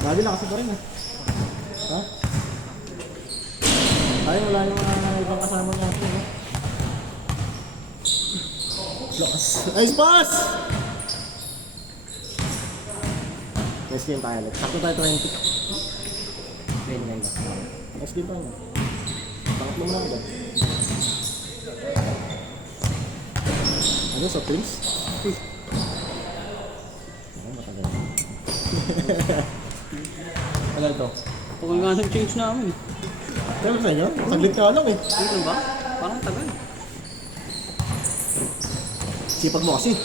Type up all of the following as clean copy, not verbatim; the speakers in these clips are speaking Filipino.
Grabe, lakas pa rin ah. Ha? Ay, wala yung mga ibang kasama natin, no? Lakas. Nice pass! Nice game tayo ulit. Sakto tayo 20. 29 ba? Nice game tayo. Pangatlo mo lang agad. Ano, soft drinks? Uy. Ay, matagal. Ano ito? Pagod nga ng change namin. Tagal sa inyo? Saglit ka lang eh. Dito ba? Parang tagal. Sipag mo kasi.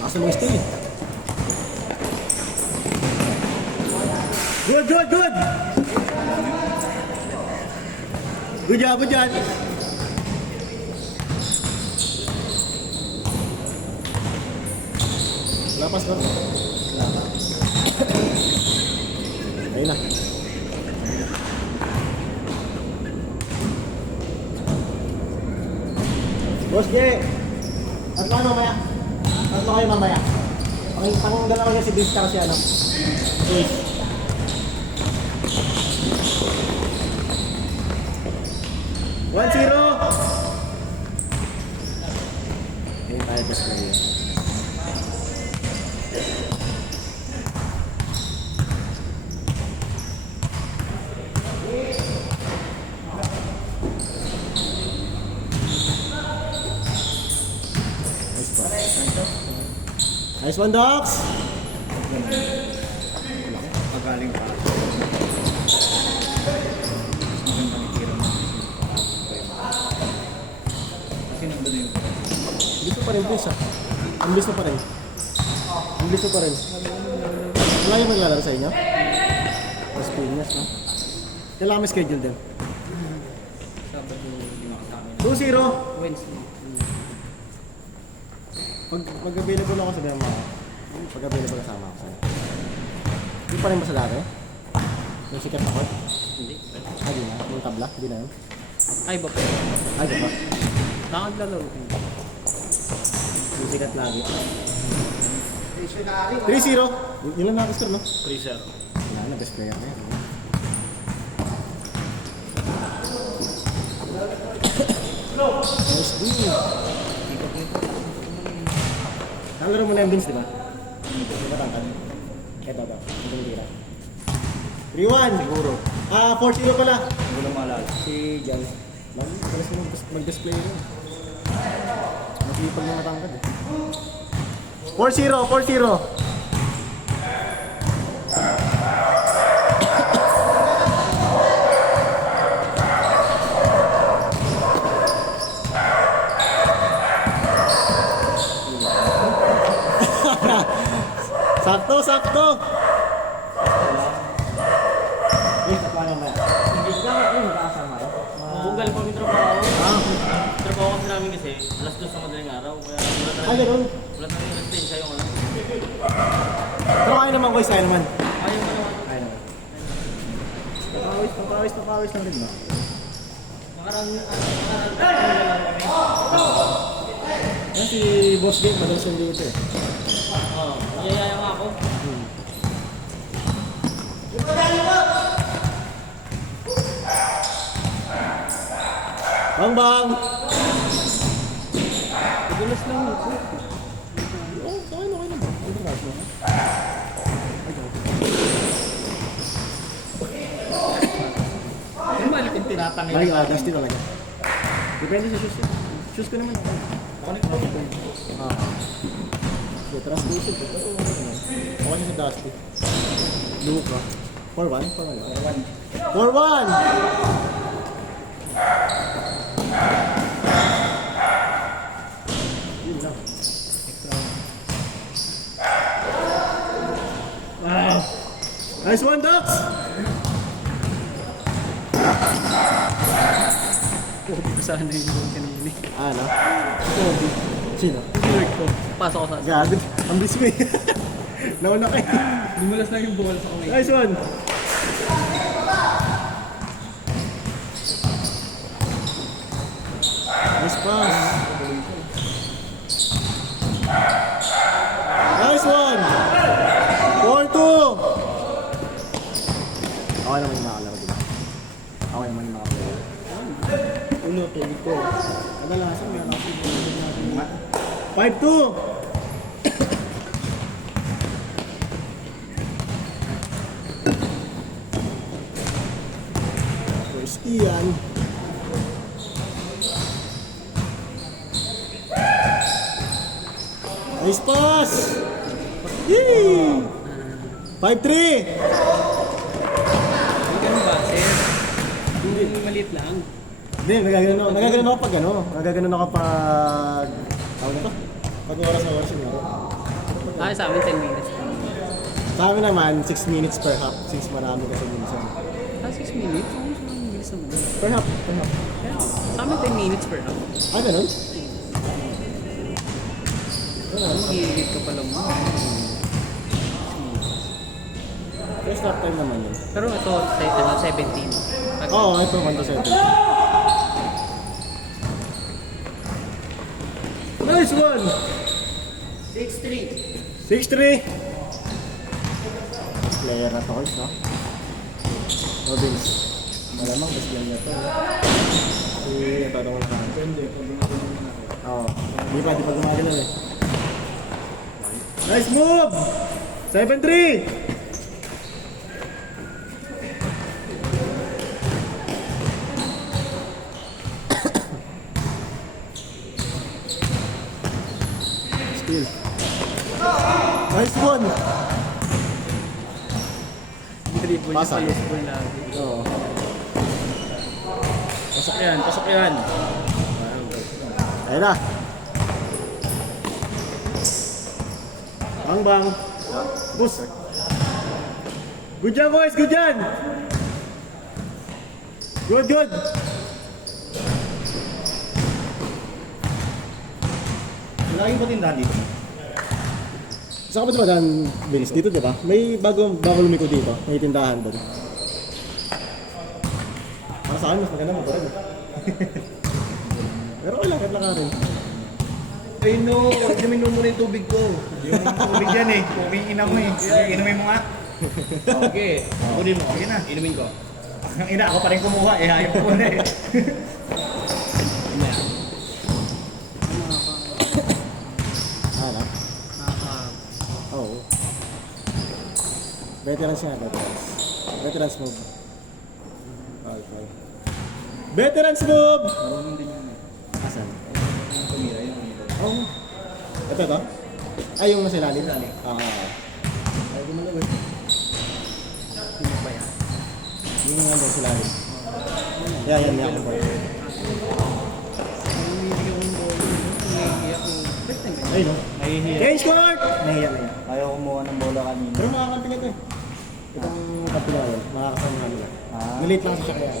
Lakas mo stay eh. Good, good, good! Good job, good job! Lapas ka. Lapas. Ayun na. Boss G! Tatlo kayo mamaya. Tatlo kayo mamaya. Pang dalawa niya si Vince kasi ano. Okay. 1-0! Ayun tayo display. Nice one, Docs! Magaling pa. Kasi nandun yung Gusto pa rin, please ah. Ang gusto pa rin. Ang gusto pa rin. Wala yung maglalaro sa inyo? Mas Piñas, no? Kailangan may schedule din. Sabado yung kasama. 2-0! Wednesday. Pag-available ako sabihan mo ako. Pag-available kasama ako sa'yo. Hindi pa rin ba sa dati? Yung sikat ako? Hindi. Ay, di na. Yung tabla? Hindi na yun. Ay, ba? Ay, di ba? Nakaglaro. Yung sikat lagi. 3-0! Yun lang nakascore, no? 3-0. Wala na, best player na yan. Nice deal! Nakalaro mo na yung Vince, di ba? Di ba tangkad? Eto ba? Hindi tira. 3-1! Siguro. 4-0 pala. Hindi ko lang maalala. Si Jan. Malas mo mag-display yun. Nakipag na matangkad eh. 4-0! 4-0! Sakto, sakto! Eh, paano ba? Hindi ka magkakasama yun? Bugal pa may trabaho. Ah, Trabaho kasi namin kasi alas 2 sa madaling araw. Kaya wala ah, talaga. ganun. Wala talaga resistensya yung ano. Pero kaya naman ko isa naman. Ayaw ka naman. Kaya naman. Papawis lang rin ba? Nakaraan lang kami. Yan si Boss Game, madalas yung dito eh. Oo. Niyayaya nga ako. Bang bang! Madulas lang ito. Oh, okay naman. Ano ba? Yung malik yung tinatangin. Ay, dusty talaga. Depende sa shoes yun. Shoes ko naman. Ah. So, translucent. Okay na si Dusty. Luka. 4-1? 4-1! Yun lang. Wow! Nice one, Ducks! Kobe ko sana yung goal kanina. Ano? Kobe. Sino? Work ko. Pasok ko sa Gagod. Ang bilis mo eh. Nauna ka eh. Dumulas lang yung ball sa kamay. Nice one! Nice pass. Nice 5-2. Kadalasan may anak si natin. 5-2! Where's Ian? Nice pass! Yee! 5-3! Hindi ganun ba, sir? Hindi, maliit lang. Hindi, nagaganon ako pag ano. Nagaganon ako pag... Tawag na to? Pag oras na oras yun. Sa amin 10 minutes. Sa amin naman, 6 minutes per half. Since marami kasi minsan. 6 minutes? Ano siya ang bilis naman? Per half, per half. Kaya, sa amin 10 minutes per half. Ganun? Hihilig ka pala mo. First half time naman yun. Pero ito, 17. Oo, ito 1-7. Nice one! 6-3. 6-3! Player na to, no? Robins. Malamang, best lang niya to. Ito wala ka. Oo. Di pa gumagalaw eh. Nice move! 7-3! Steal. Nice one! Dribble niya Pasa. pa useful lagi. Oo. Pasok yan, pasok yan. Ayun na. Bang bang. Bus. Good job boys, good job. Good, good. Laging ko tindahan dito. Saan ka ba diba Vince? Dito diba? May bago lumiko dito. May tindahan doon. Para sa akin, mas maganda mo pa rin. Pero okay lang, kahit lakarin. Ay no, inumin mo muna yung tubig ko. Yung tubig yan eh. Umiinom ako eh. Inumin mo nga. Okay. Kunin mo. Okay na. Inumin ko. Ang ina, ako pa rin kumuha eh. Ayaw ko na eh. Ah, na? Oo. Veterans siya, veterans. Veterans move. Okay. Veterans move! Marunong din yun eh. Asan? Tumira yun. Oh. Ito? Ay, yung nasa ilalim? Ay, gumalaw eh. Sino ba yan? Yung nandun sa ilalim. Yan, yan ako. Nangihiyak yung ball. Nangihiyak yung... Ay, no? Nahihiya. Change court! Nahihiya na yan. Ayaw kumuha ng bola kanina. Pero makakampi ka ito eh. Itong kampi na yun, makakasama kami lang. Ah. Nilate lang siya kaya.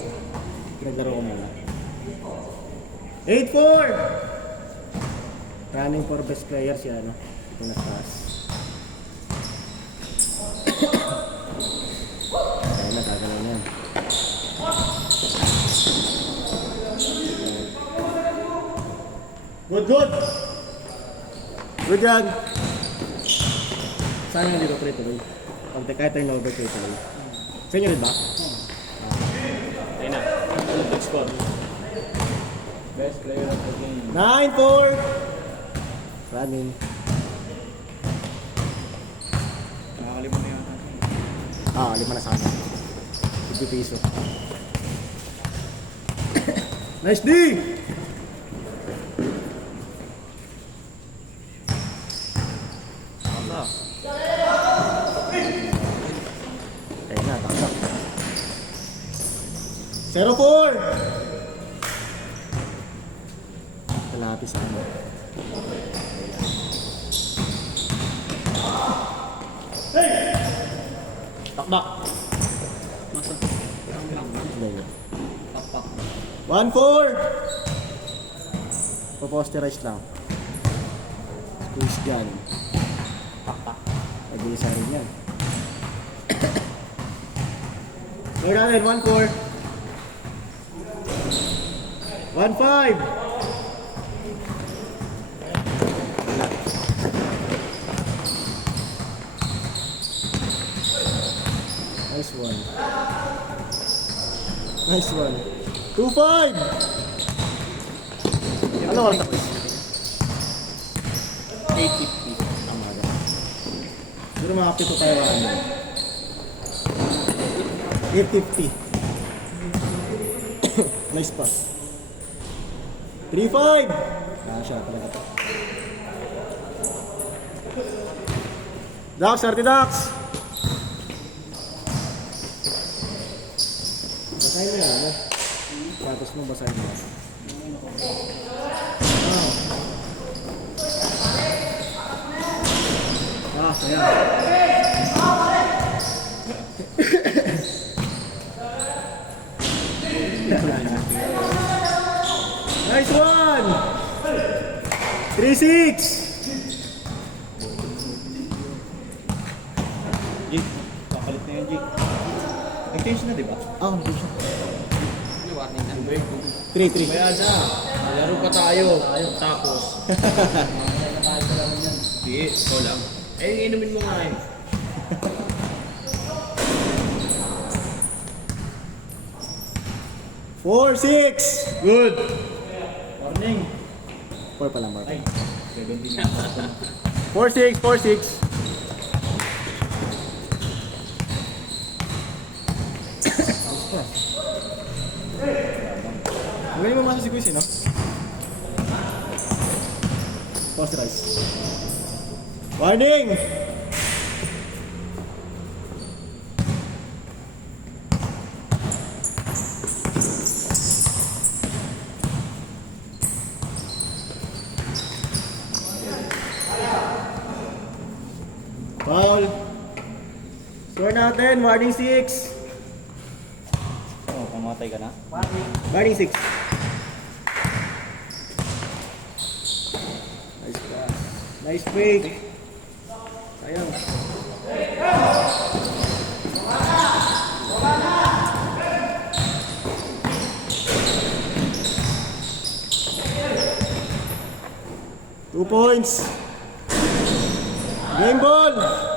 Pinaglaro ko muna. 8-4! Running for best player siya, no? Ito na taas. Ayun na, gagalaw na yan. Good, good! Good yan! Saan yung dito tuloy-tuloy? Pag kahit tayo na-over tuloy-tuloy. Sa inyo rin ba? Ayun na. Good score. Best player of the game. 9-4! Running. Nakakalima na yun. 5 na sa akin. 50 piso. Nice D! Ayun na, taksak. 0-4! Kalapis sa ano. Takbak! Masa? Ayun. Takpak. 1-4! Paposterize lang. Squeeze dyan. Taktak. Pag-iisa rin yan. May runner, 1-4. 1-5! Wala. Nice one. Nice one. 2-5! Ano oras na quiz? 850. Tama ka. Siguro mga pito tayo ano. 850. Nice pass. 3-5! Ah, siya talaga to. Dax, Artie Dax! Basahin mo yan, ano? Satos mo, basahin mo. Saya. Nice one! 3-6! Jake, kapalit na yun, Jake. Nag-change na, di ba? Ah, hindi siya. May warning na. 3-3. Kaya na, laro pa tayo. Tapos, Hindi, ikaw lang. eh, inumin mo nga eh. Four, 6! Good! Morning. 4 pa lang, Mark. 17 na. 4-6, 4-6. Magaling mo masa si Quiz, no? Posterize. Warning! Foul. Score natin, warning 6. Oh, pamatay ka na? Warning 6. Nice pass. Nice fake. Sayang. Two points. Game ball.